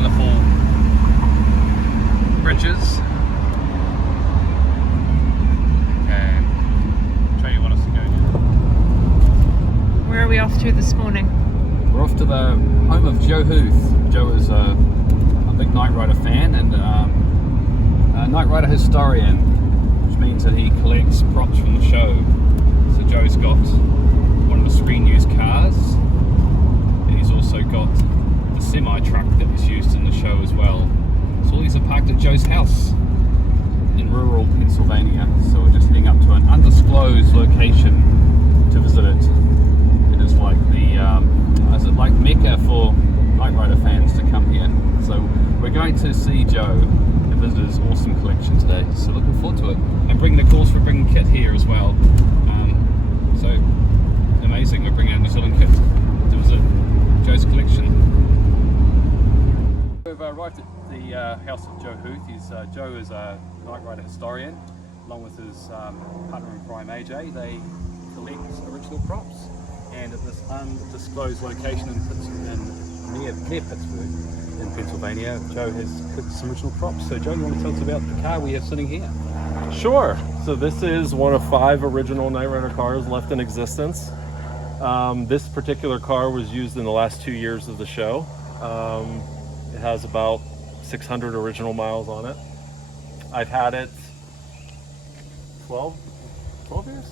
wonderful bridges. Okay, show you what else to go now. Where are we off to this morning? We're off to the home of Joe Huth. Joe is a big Knight Rider fan and a Knight Rider historian, which means that he collects props from the show. So Joe's got one of the screen-used cars, and he's also got the semi-truck that was used in the show as well. So all these are parked at Joe's house in rural Pennsylvania. So we're just heading up to an undisclosed location to visit it. It is like Mecca for Knight Rider fans to come here. So we're going to see Joe and visit his awesome collection today. So looking forward to it. And bringing, of course, we're bringing KITT here as well. So amazing, we're bringing our New Zealand KITT to visit Joe's collection. We've arrived at the house of Joe Huth. Joe is a Knight Rider historian, along with his partner in crime AJ. They collect original props. And at this undisclosed location near Pittsburgh in Pennsylvania, Joe has collected some original props. So Joe, you want to tell us about the car we have sitting here? Sure. So this is one of 5 original Knight Rider cars left in existence. This particular car was used in the last 2 years of the show. It has about 600 original miles on it. I've had it 12 years?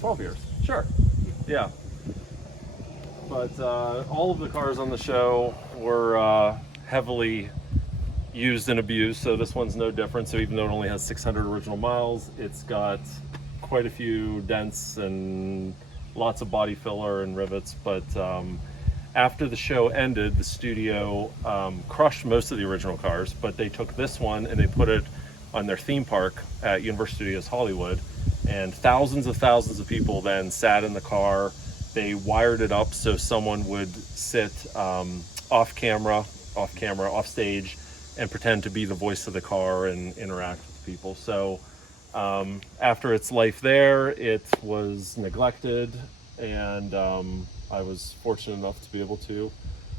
12 years, sure. Yeah. But all of the cars on the show were heavily used and abused, so this one's no different. So even though it only has 600 original miles, it's got quite a few dents and lots of body filler and rivets. But after the show ended, the studio crushed most of the original cars, but they took this one and they put it on their theme park at Universal Studios Hollywood, and thousands of people then sat in the car. They wired it up so someone would sit off stage, and pretend to be the voice of the car and interact with people. So after its life there, it was neglected, and I was fortunate enough to be able to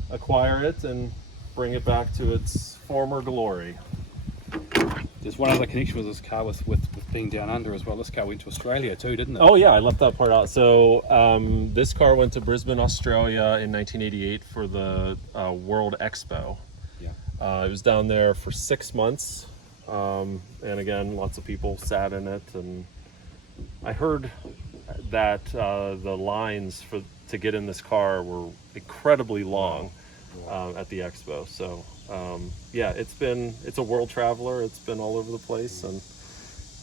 acquire it and bring it back to its former glory. There's one other connection with this car with being down under as well. This car went to Australia too, didn't it? Oh yeah, I left that part out. So this car went to Brisbane, Australia in 1988 for the World Expo. Yeah. It was down there for 6 months. And again, lots of people sat in it. And I heard that the lines to get in this car were incredibly long at the Expo. So yeah, it's a world traveler. It's been all over the place, and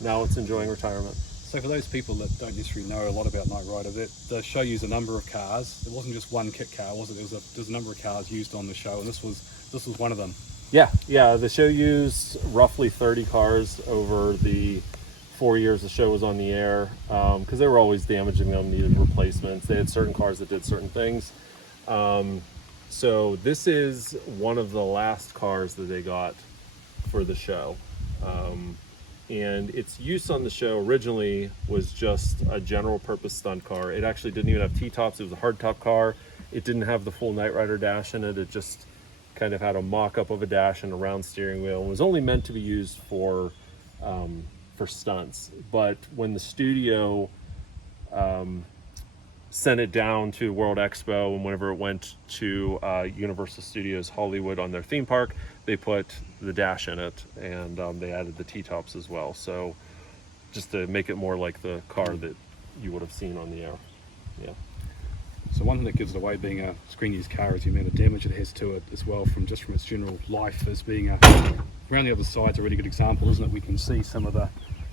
now it's enjoying retirement. So for those people that don't necessarily know a lot about Knight Rider, the show used a number of cars. It wasn't just one KITT car, was it? There's a number of cars used on the show, and this was one of them. Yeah. The show used roughly 30 cars over the 4 years the show was on the air, because they were always damaging them, needed replacements. They had certain cars that did certain things. So this is one of the last cars that they got for the show. And its use on the show originally was just a general purpose stunt car. It actually didn't even have T-tops. It was a hardtop car. It didn't have the full Knight Rider dash in it. It just kind of had a mock-up of a dash and a round steering wheel. It was only meant to be used for stunts. But when the studio sent it down to World Expo, and whenever it went to Universal Studios Hollywood on their theme park, they put the dash in it, and they added the T-tops as well. So just to make it more like the car that you would have seen on the air. Yeah. So one thing that gives it away being a screen-used car is the amount of damage it has to it as well, from its general life as being around the other side's a really good example, isn't it? We can see some of the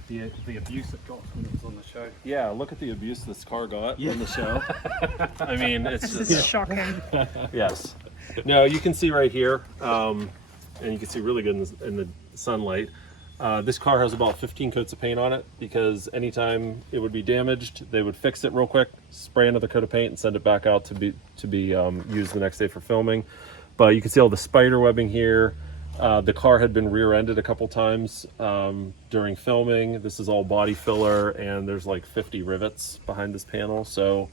abuse it got when it was on the show. Yeah, look at the abuse this car got on the show. I mean, it's This just is shocking. Yes. No, you can see right here, and you can see really good in the sunlight. This car has about 15 coats of paint on it, because anytime it would be damaged, they would fix it real quick, spray another coat of paint, and send it back out to be used the next day for filming. But you can see all the spider webbing here. The car had been rear-ended a couple times during filming. This is all body filler, and there's like 50 rivets behind this panel. So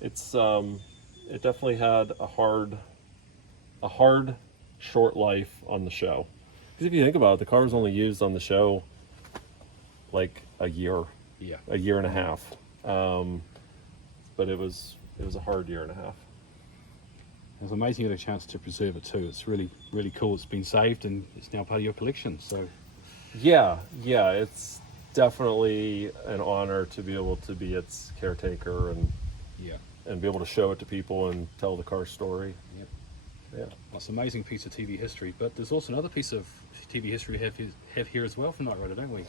it's it definitely had a hard short life on the show. Because if you think about it, the car was only used on the show like a year and a half. But it was a hard year and a half. It's amazing you had a chance to preserve it too. It's really, really cool. It's been saved and it's now part of your collection. So yeah, it's definitely an honor to be able to be its caretaker and be able to show it to people and tell the car story. Yep. Yeah. Well, it's an amazing piece of TV history, but there's also another piece of TV history we have here as well for Knight Rider, don't we?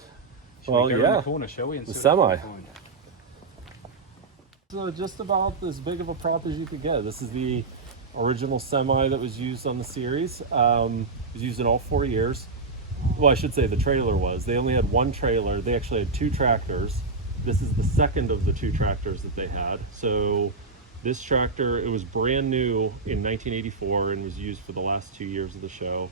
Shall we go around the corner, shall we? And the see what we semi. can find? So just about as big of a prop as you could get. This is the original semi that was used on the series. It was used in all 4 years. Well, I should say the trailer was. They only had one trailer. They actually had 2 tractors. This is the second of the 2 tractors that they had. So this tractor, it was brand new in 1984 and was used for the last 2 years of the show.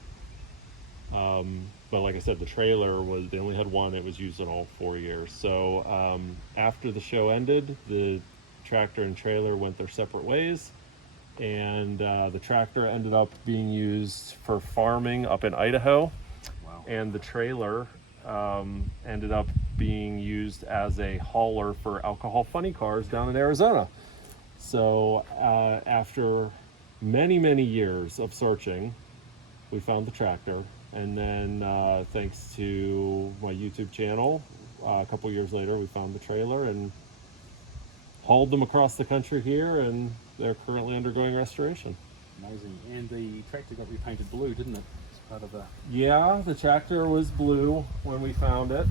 But like I said, the trailer was, they only had one. It was used in all 4 years. So after the show ended, the tractor and trailer went their separate ways. And the tractor ended up being used for farming up in Idaho. Wow. And the trailer ended up being used as a hauler for alcohol funny cars down in Arizona. So after many, many years of searching, we found the tractor. And then thanks to my YouTube channel, a couple years later, we found the trailer and hauled them across the country here, and they're currently undergoing restoration. Amazing. And the tractor got repainted blue, didn't it? As part of the... Yeah, the tractor was blue when we found it.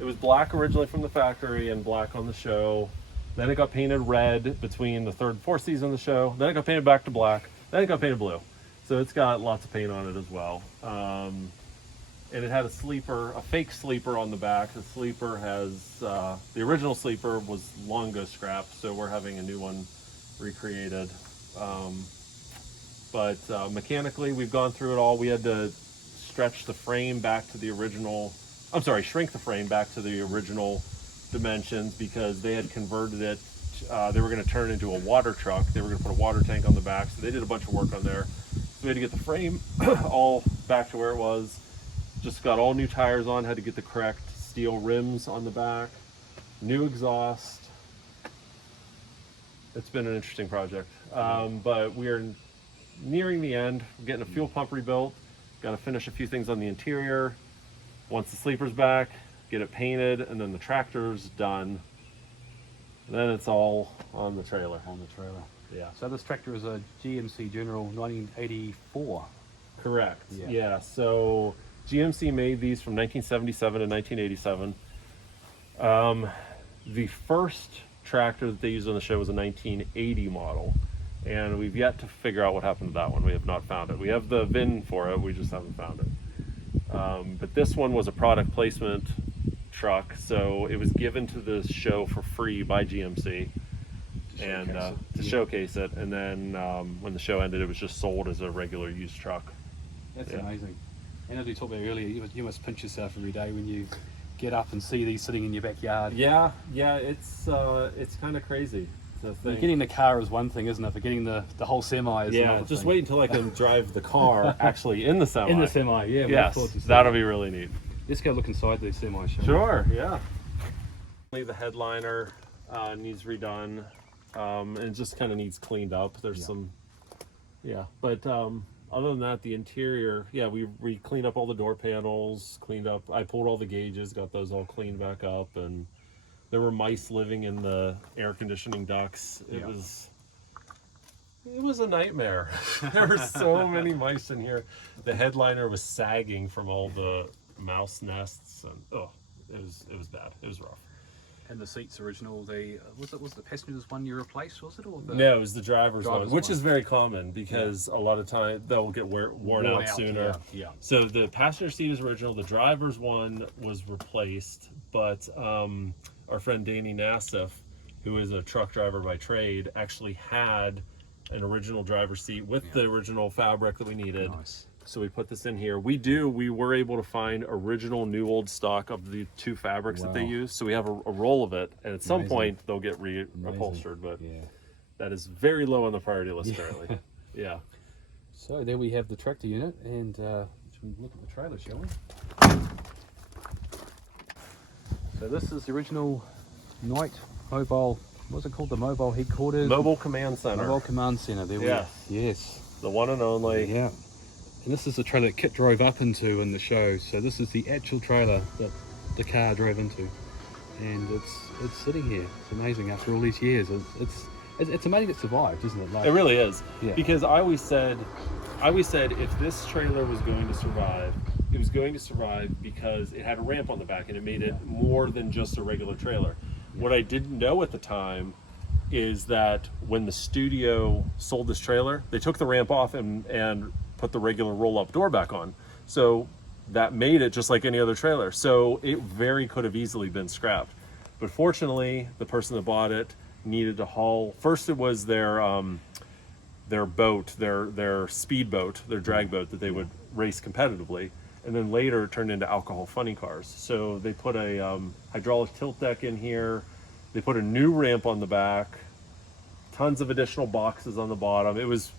It was black originally from the factory and black on the show. Then it got painted red between the 3rd and 4th season of the show. Then it got painted back to black. Then it got painted blue. So it's got lots of paint on it as well. And it had a sleeper, a fake sleeper on the back. The sleeper has, the original sleeper was long ago scrapped, so we're having a new one recreated. But mechanically, we've gone through it all. We had to stretch the frame back to the original, shrink the frame back to the original dimensions because they had converted it. They were going to turn it into a water truck. They were going to put a water tank on the back, so they did a bunch of work on there. So we had to get the frame all back to where it was. Just got all new tires on, had to get the correct steel rims on the back, new exhaust. It's been an interesting project, but we are nearing the end. We're getting a fuel pump rebuilt, got to finish a few things on the interior. Once the sleeper's back, get it painted, and then the tractor's done. Then it's all on the trailer. On the trailer. Yeah. So this tractor is a GMC General 1984. Correct. Yeah. Yeah. So GMC made these from 1977 to 1987. The first tractor that they used on the show was a 1980 model, and we've yet to figure out what happened to that one. We have not found it. We have the VIN for it, we just haven't found it. But this one was a product placement truck, so it was given to the show for free by GMC to showcase it. And then when the show ended, it was just sold as a regular used truck. That's amazing. And as we talked about earlier, you must pinch yourself every day when you get up and see these sitting in your backyard. Yeah, it's kind of crazy. Getting the car is one thing, isn't it? But getting the whole semi is another just thing. wait until I can drive the car actually in the semi. In the semi, yeah. Yes, that'll be really neat. Let's go look inside the semi, shall we? Sure, yeah. The headliner needs redone, and it just kind of needs cleaned up. There's some, but other than that, the interior, we cleaned up all the door panels, cleaned up, I pulled all the gauges, got those all cleaned back up, and there were mice living in the air conditioning ducts. It was a nightmare. There were so many mice in here. The headliner was sagging from all the mouse nests, and it was bad. It was rough. And the seats original, was the passengers one you replaced, was it? Or No, it was the driver's one, which is very common because a lot of time they'll get worn out sooner. Yeah. So the passenger seat is original. The driver's one was replaced, but our friend Danny Nassif, who is a truck driver by trade, actually had an original driver's seat with the original fabric that we needed. Nice. So we put this in here. We were able to find original new old stock of the 2 fabrics that they use. So we have a roll of it, and at some point they'll get reupholstered. But That is very low on the priority list currently. Yeah. So there we have the tractor unit, and let's look at the trailer, shall we? So this is the original Knight mobile, what's it called? The mobile headquarters? Mobile Command Center. Mobile Command Center, there Yes. we Yes. The one and only. Yeah. And this is the trailer that KITT drove up into in the show. So this is the actual trailer that the car drove into. And it's sitting here. It's amazing after all these years. It's amazing it survived, isn't it? Like, It really is. Yeah. Because I always said if this trailer was going to survive, it was going to survive because it had a ramp on the back and it made it more than just a regular trailer. What I didn't know at the time is that when the studio sold this trailer, they took the ramp off and put the regular roll-up door back on. So that made it just like any other trailer. So it very could have easily been scrapped. But fortunately, the person that bought it needed to haul. First, it was their boat, their speed boat, their drag boat that they would race competitively. And then later it turned into alcohol funny cars. So they put a hydraulic tilt deck in here. They put a new ramp on the back, tons of additional boxes on the bottom. It was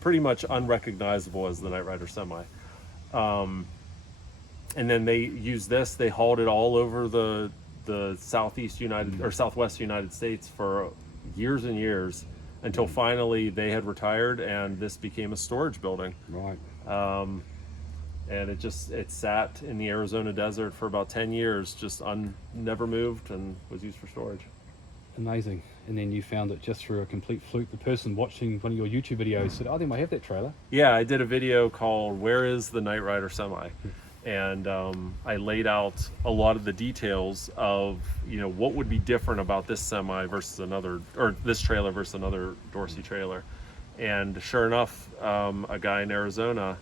pretty much unrecognizable as the Knight Rider Semi. And then they used this. They hauled it all over the southwest United States for years and years until finally they had retired and this became a storage building. Right. And it sat in the Arizona desert for about 10 years, just never moved and was used for storage. Amazing. And then you found it just through a complete fluke. The person watching one of your YouTube videos said, "Oh, they might have that trailer." Yeah, I did a video called "Where is the Knight Rider Semi?" And I laid out a lot of the details of what would be different about this semi versus another, or this trailer versus another Dorsey trailer. And sure enough, a guy in Arizona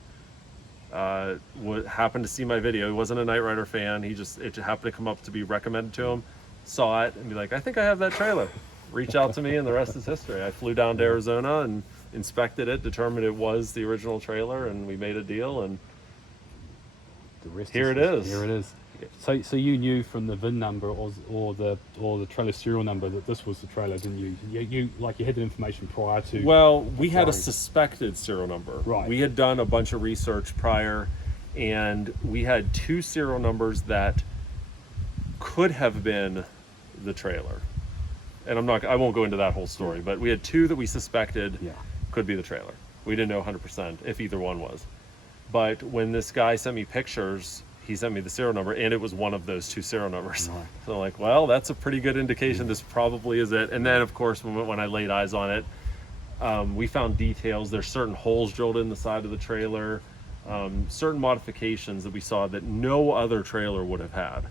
happened to see my video. He wasn't a Knight Rider fan. It happened to come up to be recommended to him, saw it and be like, "I think I have that trailer." Reach out to me and the rest is history. I flew down to Arizona and inspected it, determined it was the original trailer, and we made a deal, and the rest here it is. Here it is. So you knew from the VIN number or the trailer serial number that this was the trailer, didn't you? You had the information prior to. Well, we had a suspected serial number. Right. We had done a bunch of research prior, and we had two serial numbers that could have been the trailer. And I won't go into that whole story, but we had two that we suspected could be the trailer. We didn't know 100% if either one was. But when this guy sent me pictures, he sent me the serial number, and it was one of those two serial numbers. Right. So I'm like, well, that's a pretty good indication. This probably is it. And then, of course, when I laid eyes on it, we found details. There's certain holes drilled in the side of the trailer, certain modifications that we saw that no other trailer would have had.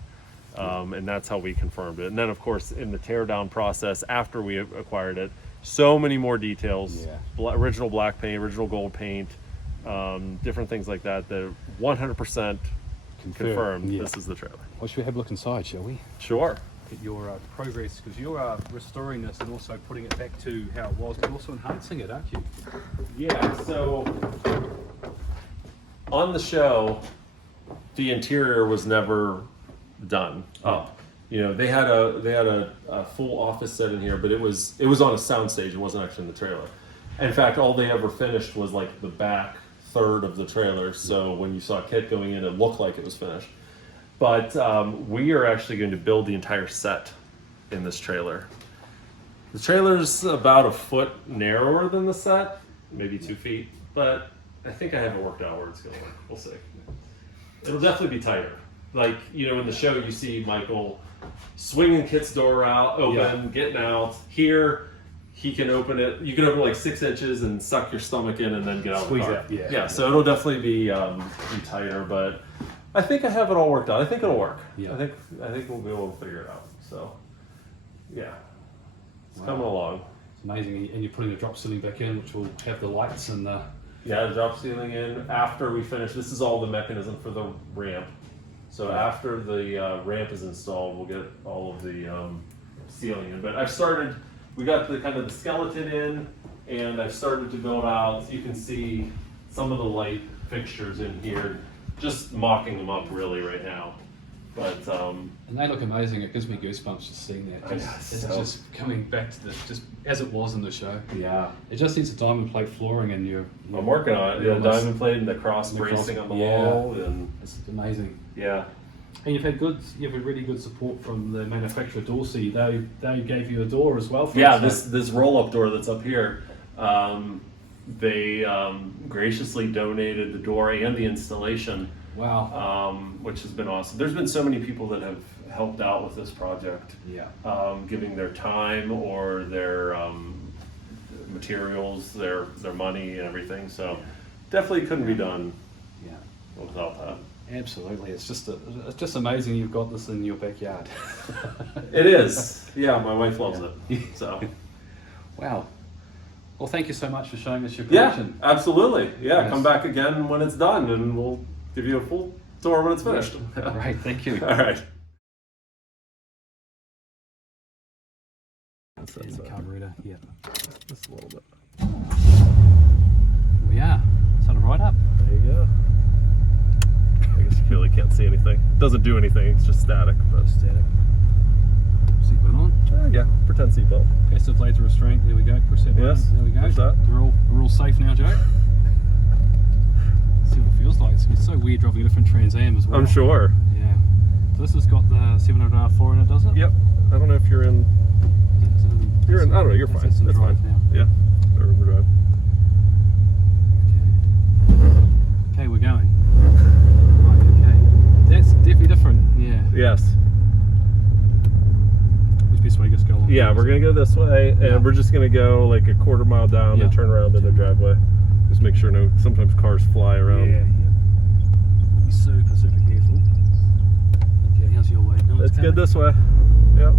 And that's how we confirmed it. And then, of course, in the teardown process, after we acquired it, so many more details. Original black paint, original gold paint, different things like that 100% confirmed this is the trailer. Well, should we have a look inside, shall we? Sure. At your progress, because you're restoring this and also putting it back to how it was, but also enhancing it, aren't you? Yeah, so on the show, the interior was never done up. They had a full office set in here, but it was on a soundstage. It wasn't actually in the trailer. In fact, all they ever finished was like the back third of the trailer. So when you saw KITT going in, it looked like it was finished. But we are actually going to build the entire set in this trailer. The trailer's about a foot narrower than the set, maybe 2 feet, but I think I have it worked out where it's going to work. We'll see. It'll definitely be tighter. Like, in the show you see Michael swinging KITT's door out, getting out. Here, he can open it. You can open like 6 inches and suck your stomach in and then get out of the car. Yeah, so it'll definitely be tighter, but I think I have it all worked out. I think it'll work. Yeah. I think we'll be able to figure it out. So, yeah, it's coming along. It's amazing. And you're putting the drop ceiling back in, which will have the lights and the... Yeah, the drop ceiling in. After we finish, this is all the mechanism for the ramp. So after the ramp is installed, we'll get all of the ceiling in. But we got the kind of the skeleton in, and I've started to build out. You can see some of the light fixtures in here, just mocking them up really right now. But And they look amazing. It gives me goosebumps just seeing that. It's just coming back to just as it was in the show. yeah, It just needs a diamond plate flooring, and I'm working on it. you're The almost- diamond plate and the cross the cross- bracing on the yeah. wall, and It's amazing. yeah. And you've had really good support from the manufacturer Dorsey. They gave you a door as well. For Yeah, it, so- this roll-up door that's up here, they graciously donated the door and the installation, Wow. which has been awesome. There's been so many people that have helped out with this project, Yeah. giving their time or their materials, their money and everything. So definitely couldn't be done Yeah. without that. Absolutely. It's just amazing you've got this in your backyard. It is. Yeah, my wife loves it. So. Wow. Well, thank you so much for showing us your Yeah, collection. absolutely. Yeah, Yes. come back again when it's done, and we'll give you a full tour when it's finished. Great, thank you. All right. And the carburetor, yeah. Just a little bit. We are. Sort of right up. There you go. I guess you really can't see anything. It doesn't do anything. It's just static. But Static. Seatbelt on. yeah, pretend seatbelt. Passive blades restraint. There we go. Push that button. Yes, There we go. push that. We're all safe now, Joe. See what it feels like. It's so weird driving a different Trans Am as well. I'm sure. Yeah. So this has got the 700R4 in it, does it? Yep. I don't know if you're in. You're in. I don't know. You're fine. It's in That's fine. drive now. Yeah. Or drive. Okay, we're going. Right, okay. That's definitely different. Yeah. Yes. Which best way to just go along? Yeah, we're gonna go this way, and Yeah. we're just gonna go like a quarter mile down Yeah. and turn around in the driveway. Just make sure sometimes cars fly around. Yeah. Be super careful. Okay, how's your way? No, It's coming. good this way. Yep.